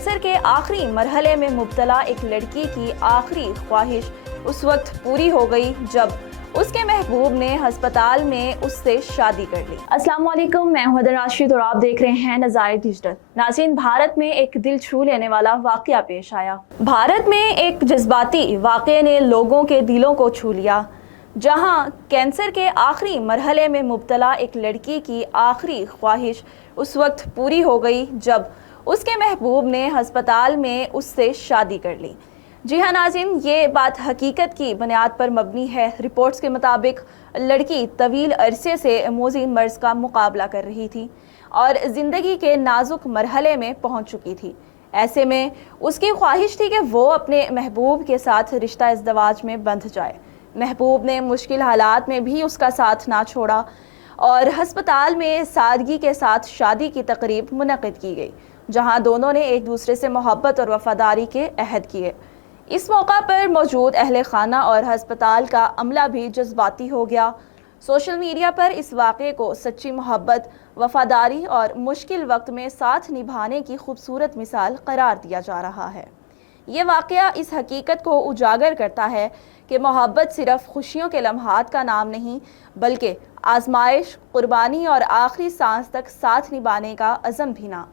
Cancer کے آخری مرحلے میں مبتلا ایک لڑکی کی آخری خواہش اس وقت پوری ہو گئی جب اس کے محبوب نے ہسپتال میں اس سے شادی کر لی۔ السلام علیکم، میں ہوں راشد اور آپ دیکھ رہے ہیں نظائر ڈیجیٹل۔ ناظرین، بھارت میں ایک دل چھو لینے والا واقعہ پیش آیا۔ بھارت میں ایک جذباتی واقعے نے لوگوں کے دلوں کو چھو لیا، جہاں کینسر کے آخری مرحلے میں مبتلا ایک لڑکی کی آخری خواہش اس وقت پوری ہو گئی جب اس کے محبوب نے ہسپتال میں اس سے شادی کر لی۔ جی ہاں ناظرین، یہ بات حقیقت کی بنیاد پر مبنی ہے۔ رپورٹس کے مطابق لڑکی طویل عرصے سے موذی مرض کا مقابلہ کر رہی تھی اور زندگی کے نازک مرحلے میں پہنچ چکی تھی۔ ایسے میں اس کی خواہش تھی کہ وہ اپنے محبوب کے ساتھ رشتہ ازدواج میں بندھ جائے۔ محبوب نے مشکل حالات میں بھی اس کا ساتھ نہ چھوڑا اور ہسپتال میں سادگی کے ساتھ شادی کی تقریب منعقد کی گئی، جہاں دونوں نے ایک دوسرے سے محبت اور وفاداری کے عہد کیے۔ اس موقع پر موجود اہل خانہ اور ہسپتال کا عملہ بھی جذباتی ہو گیا۔ سوشل میڈیا پر اس واقعے کو سچی محبت، وفاداری اور مشکل وقت میں ساتھ نبھانے کی خوبصورت مثال قرار دیا جا رہا ہے۔ یہ واقعہ اس حقیقت کو اجاگر کرتا ہے کہ محبت صرف خوشیوں کے لمحات کا نام نہیں، بلکہ آزمائش، قربانی اور آخری سانس تک ساتھ نبھانے کا عزم بھی نہ۔